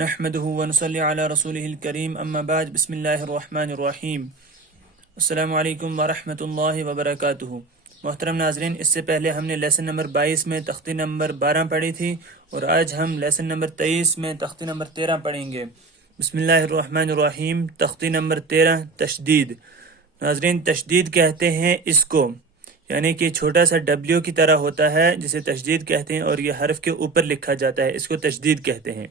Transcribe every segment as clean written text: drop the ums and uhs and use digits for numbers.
نحمده ونصلي على رسوله الكريم اما بعد بسم اللہ الرحمن الرحیم السلام علیکم ورحمۃ اللہ وبرکاتہ۔ محترم ناظرین، اس سے پہلے ہم نے لیسن نمبر 22 میں تختی نمبر 12 پڑھی تھی اور آج ہم لیسن نمبر 23 میں تختی نمبر 13 پڑھیں گے۔ بسم اللہ الرحمن الرحیم۔ تختی نمبر 13 تشدید۔ ناظرین، تشدید کہتے ہیں اس کو، یعنی کہ چھوٹا سا ڈبلیو کی طرح ہوتا ہے جسے تشدید کہتے ہیں اور یہ حرف کے اوپر لکھا جاتا ہے، اس کو تشدید کہتے ہیں۔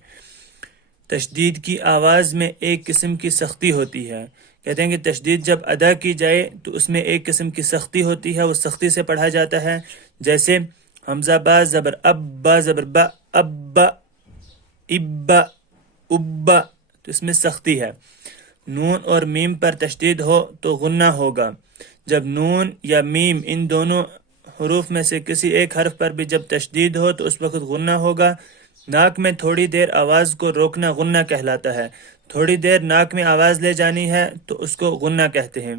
تشدید کی آواز میں ایک قسم کی سختی ہوتی ہے۔ کہتے ہیں کہ تشدید جب ادا کی جائے تو اس میں ایک قسم کی سختی ہوتی ہے، وہ سختی سے پڑھا جاتا ہے، جیسے حمزہ با زبر اب، با زبر با، ابا، ابا، ابا، تو اس میں سختی ہے۔ نون اور میم پر تشدید ہو تو غنہ ہوگا۔ جب نون یا میم ان دونوں حروف میں سے کسی ایک حرف پر بھی جب تشدید ہو تو اس وقت غنہ ہوگا۔ ناک میں تھوڑی دیر آواز کو روکنا غنہ کہلاتا ہے۔ تھوڑی دیر ناک میں آواز لے جانی ہے تو اس کو غنہ کہتے ہیں۔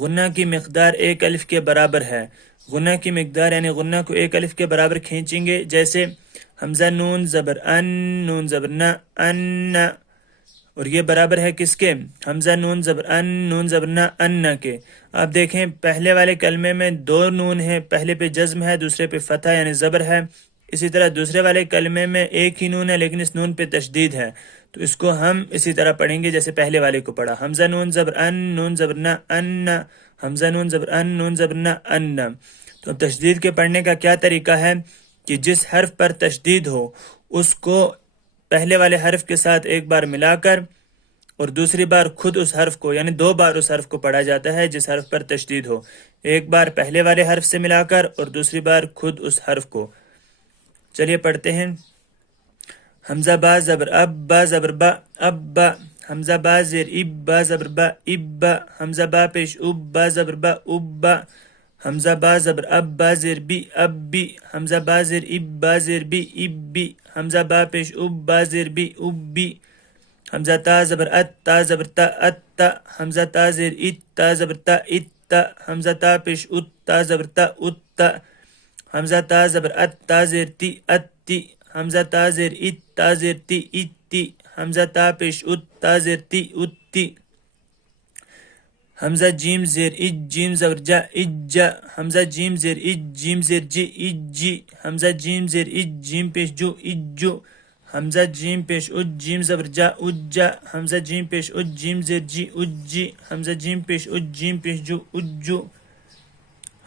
غنہ کی مقدار ایک الف کے برابر ہے۔ غنہ کی مقدار یعنی غنہ کو ایک الف کے برابر کھینچیں گے، جیسے حمزہ نون زبر ان، نون زبر نہ، ان، اور یہ برابر ہے کس کے؟ حمزہ نون زبر ان، نون زبر نہ، ان کے۔ آپ دیکھیں پہلے والے کلمے میں دو نون ہیں، پہلے پہ جزم ہے، دوسرے پہ فتح یعنی زبر ہے۔ اسی طرح دوسرے والے کلمے میں ایک ہی نون ہے لیکن اس نون پہ تشدید ہے، تو اس کو ہم اسی طرح پڑھیں گے جیسے پہلے والے کو پڑھا۔ حمزہ نون زبر ان، نون زبر نہ، ان، حمزہ نون زبر ان، نون زبر نہ، ان۔ تو اب تشدید کے پڑھنے کا کیا طریقہ ہے کہ جس حرف پر تشدید ہو اس کو پہلے والے حرف کے ساتھ ایک بار ملا کر اور دوسری بار خود اس حرف کو، یعنی دو بار اس حرف کو پڑھا جاتا ہے جس حرف پر تشدید ہو، ایک بار پہلے والے حرف سے ملا کر اور دوسری بار خود اس حرف کو۔ چلیے پڑھتے ہیں۔ حمزہ با زبر اب، با زبر با، ابا، حمزہ با زیر اب، با زبر با، ابا، حمزہ با پیش اب، با زبر با، ابا، حمزہ با زبر اب، با زیر بی، ابی، حمزہ با زیر اب، با زیر بی، ابی، حمزہ با پیش اب، با زیر بی، ابی، حمزہ تا زبر ات، تا زبر تا، اتا، حمزہ تا زیر ات، تا زبر تا، اتا، حمزہ تا پیش ات، تا زبر تا، اتا، حمزہ تا زبر ات، تا زیر تی، اتی، حمزہ تا زیر ات، تا زیر تی، اتی، حمزہ تا پیش ات، تا زیر تی، اتی، حمزہ جیم زیر اج، جیم زبر جا، اجا، حمزہ جیم زیر اج، جیم زیر جی، اجی، حمزہ جیم زیر اج، جیم پیش جو، اجو، حمزہ جیم پیش اج، جیم زبر جا، اجا، حمزہ جیم پیش اج، جیم زیر جی، اجی، حمزہ جیم پیش اج، جیم پیش جو، اجو،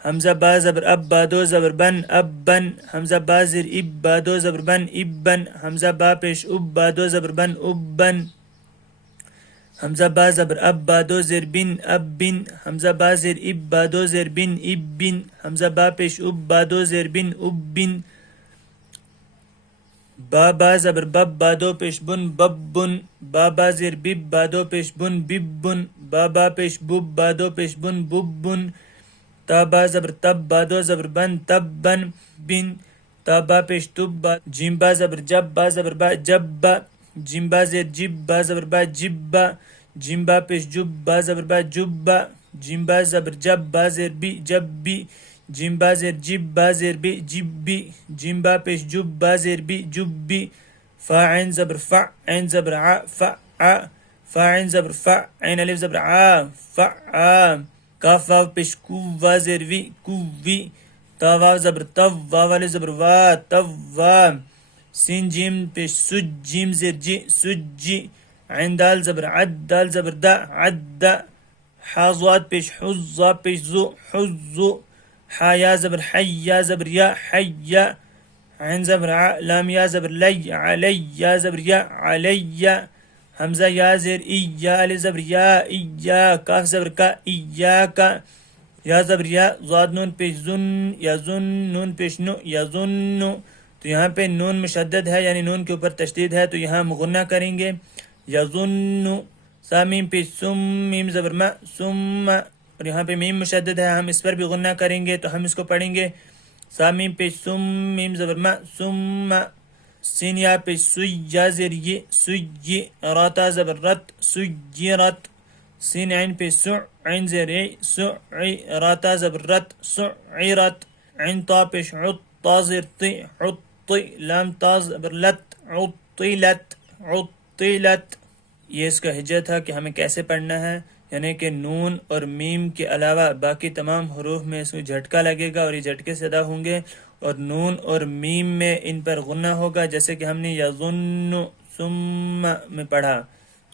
حمزہ با زبر اب، با دو زبر بن، ابن، حمزہ با زیر اب، با دو زبر بن، ابن، حمزہ با پیش اب، با دو زبر بن، ابن، حمزہ با زبر اب، با دو زیر بن، ابن، حمزہ با زیر اب، با دو زیر بن، ابن، حمزہ با پیش اب، با دو زیر بن، ابن، با زبر بب، با دو پیش بن، ببن، با زیر بب، با دو پیش بن، ببن، با پیش بب، با دو پیش بن، ببن، تا با زبر تب، با دو زبر بن، تبن، بن، تا با پیش تب، جیم با زبر جب، با زبر با، جب، جیم با زیر جب، با زبر با، جب، جیم با پیش جب، با زبر با، جب، جیم با زبر جب، با زیر بی، جب بی، جیم با زیر جب، با زیر بی، جب بی، جیم با پیش جب، با زیر بی، جب بی، فا عین زبر فع، عین زبر ع، فع، فا عین زبر فع، عین الف زبر ع، فع، کاف واو پیش کو، وا زیر وی، کو وی، تا واو زبر تو، واو الف زبر وا، تو وا، سین جیم پیش سج، جیم زیر جی، سجی، عین دال زبر عد، دال زبر دا، عد، حا ضاد پیش حز، ضا پیش زو، حزو، حا یا زبر حی، یا زبر یا، حی، عین زبر ع، لام یا زبر لی، علی، یا زبر یا، علی، حمزہ یا زیر ای، یا الف زبر یا، ایا، کاف زبر کا، ایاکا، یا زبر یا، ضاد نون پیش زن، یا زن، نون پیش نو، یا زنو، تو یہاں پہ نون مشدد ہے یعنی نون کے اوپر تشدید ہے تو یہاں مغنہ کریں گے، یا زنو، سا میم پیش سم، میم زبر ما، سم، اور یہاں پہ میم مشدد ہے ہم اس پر بھی غنہ کریں گے تو ہم اس کو پڑھیں گے، سا میم پیش سم، میم زبر ما، سم، سین یا پیش سوی، یا زیر یہ، سوی، راتا زبر رت، سجرت، سین عین پیش سع، عین زیر ای، سعی، راتا زبر رت، سعرت، عین تا پیش عط، تا زیر طی، عطی، لام تا زبر لت، عط، عطلت عطلت، یہ اس کا ہجہ تھا کہ ہمیں کیسے پڑھنا ہے، یعنی کہ نون اور میم کے علاوہ باقی تمام حروف میں اس میں جھٹکا لگے گا اور یہ جھٹکے سے ادا ہوں گے، اور نون اور میم میں ان پر غنہ ہوگا، جیسے کہ ہم نے یظن ثم میں پڑھا،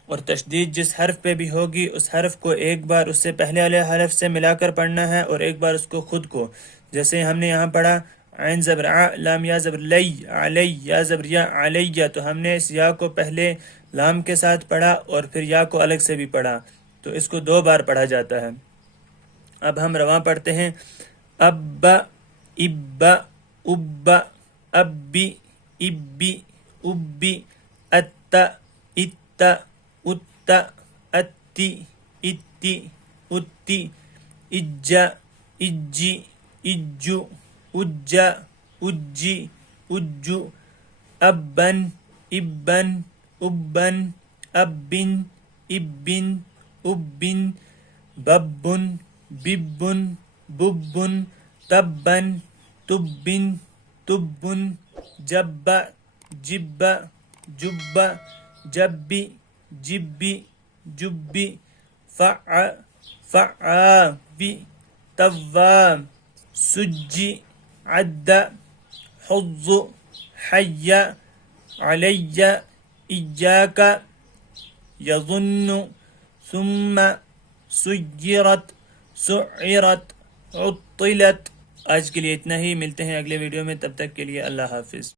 اور تشدید جس حرف پہ بھی ہوگی اس حرف کو ایک بار اس سے پہلے والے حرف سے ملا کر پڑھنا ہے اور ایک بار اس کو خود کو، جیسے ہم نے یہاں پڑھا عین زبر ع، لام یا زبر لی، علی یا زبر یا علیہ، تو ہم نے اس یا کو پہلے لام کے ساتھ پڑھا اور پھر یا کو الگ سے بھی پڑھا، تو اس کو 2 بار پڑھا جاتا ہے۔ اب ہم رواں پڑھتے ہیں اب، اب، اب، ابی، ابی، ابی، ات، ات، ات، اتی، اتی، اتی، اج، اجی، اجو، اج، اجی، اجو، ابن، ابن، ابن، ابن، ابن، ابن، ببن، ببن، ببن، تبن، تبن، تبن، جب، جب، جب، جبی، جبی، جبی، فع، فعابی، طوا، سجی، عد، حظ، حی، علی، ایاک، یظن، ثم، سیرت، سعرت، عطلت۔ آج کے لیے اتنا ہی، ملتے ہیں اگلے ویڈیو میں، تب تک کے لیے اللہ حافظ۔